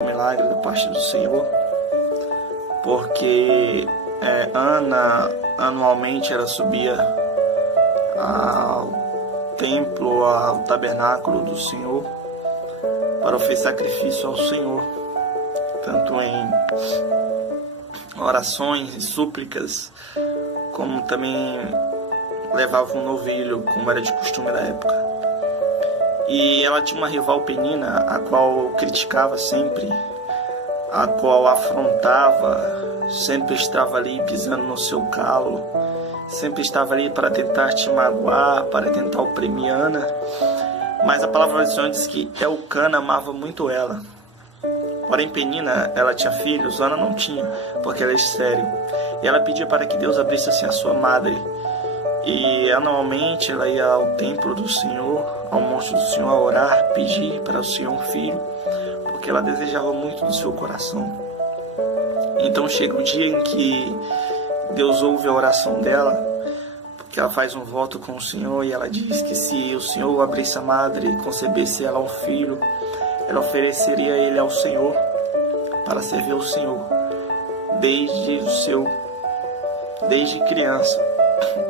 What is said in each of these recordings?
Milagre da parte do Senhor, porque Ana anualmente ela subia ao templo, ao tabernáculo do Senhor para oferecer sacrifício ao Senhor, tanto em orações e súplicas, como também levava um novilho, como era de costume da época. E ela tinha uma rival, Penina, a qual criticava sempre, a qual afrontava, sempre estava ali pisando no seu calo, sempre estava ali para tentar te magoar, para tentar oprimir Ana. Mas a palavra do Senhor diz que Elcana amava muito ela. Porém, Penina, ela tinha filhos, Ana não tinha, porque ela é estéril. E ela pedia para que Deus abrisse assim a sua madre. E anualmente ela ia ao templo do Senhor, ao monte do Senhor, a orar, pedir para o Senhor um filho, porque ela desejava muito do seu coração. Então chega o dia em que Deus ouve a oração dela, porque ela faz um voto com o Senhor e ela diz que se o Senhor abrisse a madre e concebesse ela um filho, ela ofereceria ele ao Senhor para servir ao Senhor desde criança.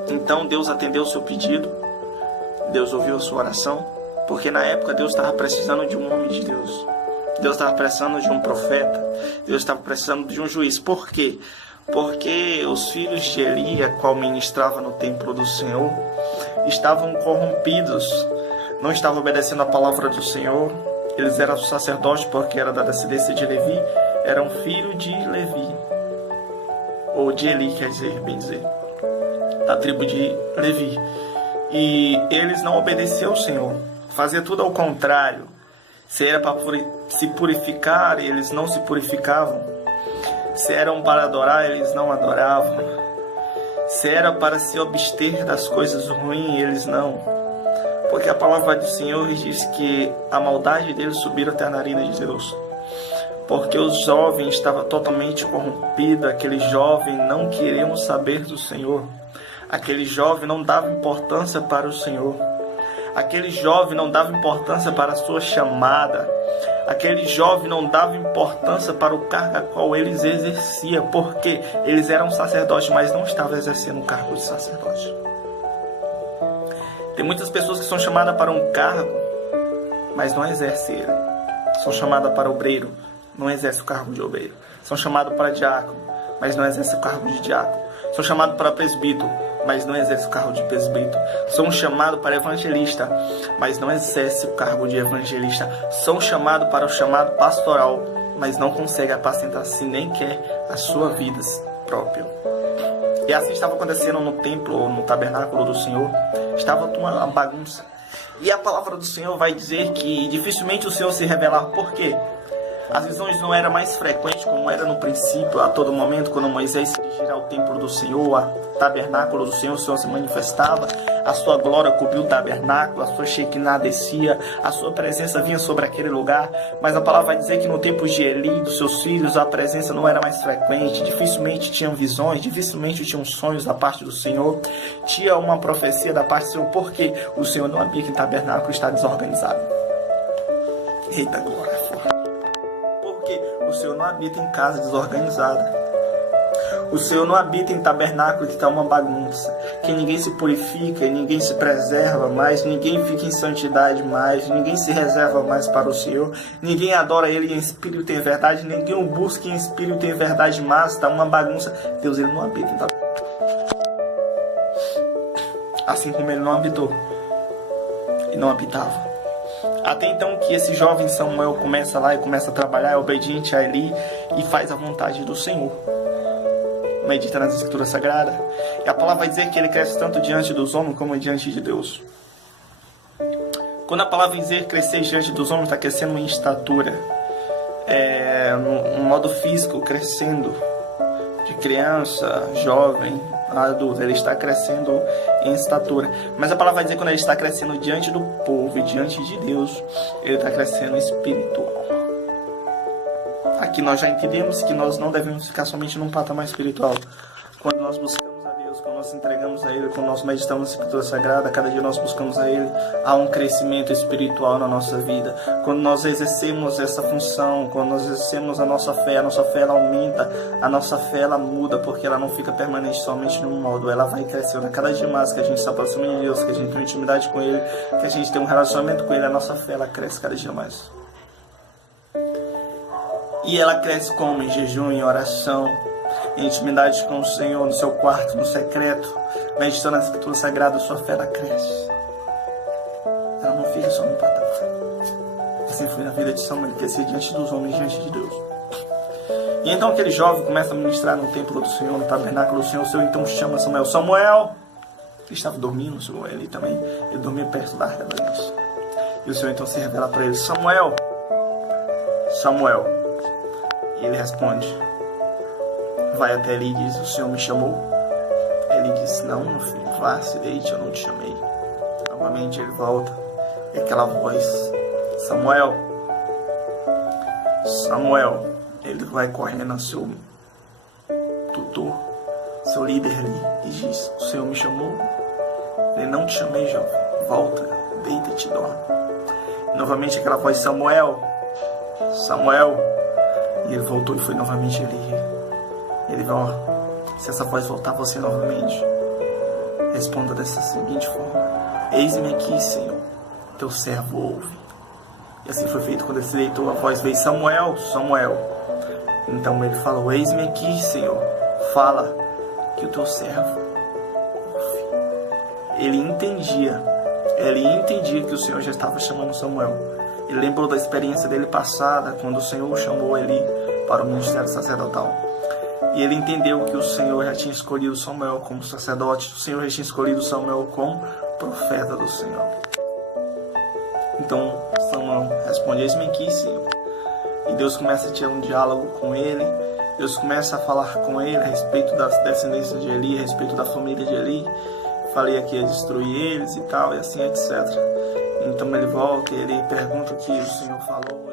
Então Deus atendeu o seu pedido, Deus ouviu a sua oração, porque na época Deus estava precisando de um homem de Deus, Deus estava precisando de um profeta, Deus estava precisando de um juiz. Por quê? Porque os filhos de Eli, a qual ministrava no templo do Senhor, estavam corrompidos, não estavam obedecendo a palavra do Senhor. Eles eram sacerdotes porque era da descendência de Levi, eram filhos de Levi, ou de Eli, quer dizer, bem dizer, da tribo de Levi. E eles não obedeciam ao Senhor, fazia tudo ao contrário. Se era para se purificar, eles não se purificavam. Se eram para adorar, eles não adoravam. Se era para se abster das coisas ruins, eles não. Porque a palavra do Senhor diz que a maldade deles subiram até a narina de Deus. Porque os jovens estavam totalmente corrompidos, aqueles jovens não queriam saber do Senhor. Aquele jovem não dava importância para o Senhor. Aquele jovem não dava importância para a sua chamada. Aquele jovem não dava importância para o cargo a qual eles exerciam, porque eles eram sacerdotes, mas não estavam exercendo o cargo de sacerdote. Tem muitas pessoas que são chamadas para um cargo, mas não exercem ele. São chamadas para obreiro, não exercem o cargo de obreiro. São chamados para diácono, mas não exercem o cargo de diácono. São chamados para presbítero, mas não exerce o cargo de presbítero. São chamados para evangelista, mas não exerce o cargo de evangelista. São chamados para o chamado pastoral, mas não consegue apacentar se nem quer as suas vidas próprias. E assim estava acontecendo no templo, no tabernáculo do Senhor. Estava uma bagunça. E a palavra do Senhor vai dizer que dificilmente o Senhor se revelar. Por quê? As visões não eram mais frequentes como era no princípio, a todo momento, quando Moisés se dirigia ao templo do Senhor, ao tabernáculo do Senhor, o Senhor se manifestava, a sua glória cobriu o tabernáculo, a sua Shekinah descia, a sua presença vinha sobre aquele lugar. Mas a palavra vai dizer que no tempo de Eli, dos seus filhos, a presença não era mais frequente, dificilmente tinham visões, dificilmente tinham sonhos da parte do Senhor, tinha uma profecia da parte do Senhor, porque o Senhor não habita em tabernáculo, está desorganizado. Eita glória, forte. O Senhor não habita em casa desorganizada. O Senhor não habita em tabernáculo que está uma bagunça, que ninguém se purifica, ninguém se preserva mais, ninguém fica em santidade mais, ninguém se reserva mais para o Senhor, ninguém adora Ele em espírito e em verdade, ninguém o busca em espírito e em verdade, mas está uma bagunça. Deus, Ele não habita em tabernáculo. Assim como Ele não habitou e não habitava. Até então que esse jovem Samuel começa lá e começa a trabalhar, é obediente a Eli e faz a vontade do Senhor. Medita nas Escrituras Sagradas. E a palavra vai dizer que ele cresce tanto diante dos homens como diante de Deus. Quando a palavra vai dizer crescer diante dos homens, está crescendo em estatura. No modo físico, crescendo. De criança, jovem, adulto, ele está crescendo em estatura. Mas a palavra vai dizer que quando ele está crescendo diante do povo e diante de Deus, ele está crescendo espiritual. Aqui nós já entendemos que nós não devemos ficar somente num patamar espiritual. Quando nós buscamos a Deus, quando nós entregamos a Ele, quando nós meditamos na Escritura Sagrada, cada dia nós buscamos a Ele, há um crescimento espiritual na nossa vida. Quando nós exercemos essa função, quando nós exercemos a nossa fé ela aumenta, a nossa fé ela muda, porque ela não fica permanente somente num modo, ela vai crescendo a cada dia mais que a gente se aproxima de Deus, que a gente tem intimidade com Ele, que a gente tem um relacionamento com Ele, a nossa fé ela cresce cada dia mais. E ela cresce como? Em jejum, em oração, em intimidade com o Senhor, no seu quarto, no secreto, meditando na Escritura Sagrada, sua fé ela cresce. Ela não fica só no patamar. Assim foi na vida de Samuel, ele crescia diante dos homens, diante de Deus. E então aquele jovem começa a ministrar no templo do Senhor, no tabernáculo do Senhor. O Senhor então chama Samuel. Samuel! Ele estava dormindo, o Senhor, ele também. Ele dormia perto da arca da aliança. E o Senhor então se revela para ele: Samuel! Samuel! E ele responde, vai até ele e diz: o Senhor me chamou? Ele diz: não, meu filho, vá, se deite, eu não te chamei. Novamente ele volta, e aquela voz: Samuel, Samuel. Ele vai correndo ao seu tutor, seu líder ali, e diz: o Senhor me chamou? Ele: não te chamei, jovem, volta, deita e te dorme. Novamente aquela voz: Samuel, Samuel. E ele voltou e foi novamente ali. Ele vai: se essa voz voltar a você novamente, responda dessa seguinte forma: eis-me aqui, Senhor, teu servo ouve. E assim foi feito. Quando ele se deitou, a voz veio: Samuel, Samuel. Então ele falou: eis-me aqui, Senhor, fala, que o teu servo ouve. Ele entendia que o Senhor já estava chamando Samuel. Ele lembrou da experiência dele passada, quando o Senhor chamou ele para o ministério sacerdotal. E ele entendeu que o Senhor já tinha escolhido Samuel como sacerdote, o Senhor já tinha escolhido Samuel como profeta do Senhor. Então Samuel responde: eis-me aqui, Senhor. E Deus começa a ter um diálogo com ele. Deus começa a falar com ele a respeito das descendências de Eli, a respeito da família de Eli. Falei aqui a destruir eles e tal, e assim, etc. Então ele volta e ele pergunta o que o Senhor falou.